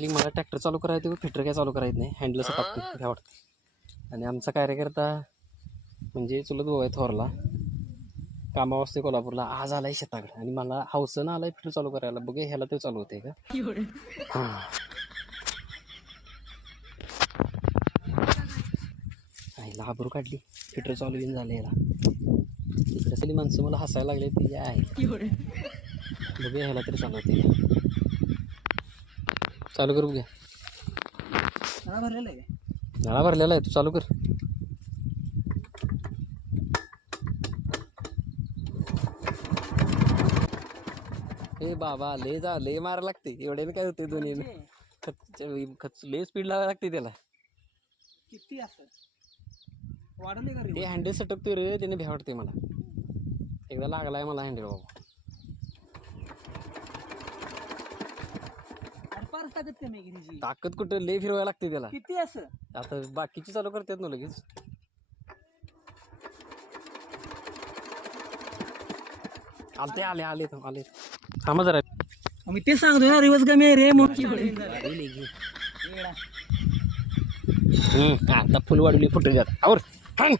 मला ट्रॅक्टर चालू करायचं फिटर काय चालू करायचं नाही. हँडल सपाट काय वाटतं? आणि आमचा कार्यकर्ता म्हणजे चुलत भाऊ आहे थोरला. असते कोल्हापूरला. आज आलाय शेताकडे. आणि मला हौसनं आलाय फिटर चालू करायला. बघे ह्याला ते चालू होते का? हां. काढली. फिटर चालू येऊन झालं याला. माणसं मला हसायला लागले ती आहे. बघूया ह्याला तरी चालू होते चालू कर बघूया मला भरलेलं आहे नळा भरलेला आहे तू चालू कर. ए बाबा ले जा ले मारा लागते. एवढ्याने काय होते दोन्ही? खच खच ले स्पीड लावायला लागते त्याला. किती असं? वाढवले का ते हँडल सटकते रे त्याने भ्या वाटते मला. एकदा लागलाय मला हँडल बाबा. ताकद कमी आहे की तिची. ताकद कुठं? ले फिरवायला लागते त्याला. किती असं? आता बाकीची चालू करतात ना लगेच. आले आले आले आले. थांबा जरा. मी ते सांगतोय ना रिवर्स कमी आहे रे म्हणून लेगी. हम्म, आता फुल वाढवली फुटली आता आवर हाण.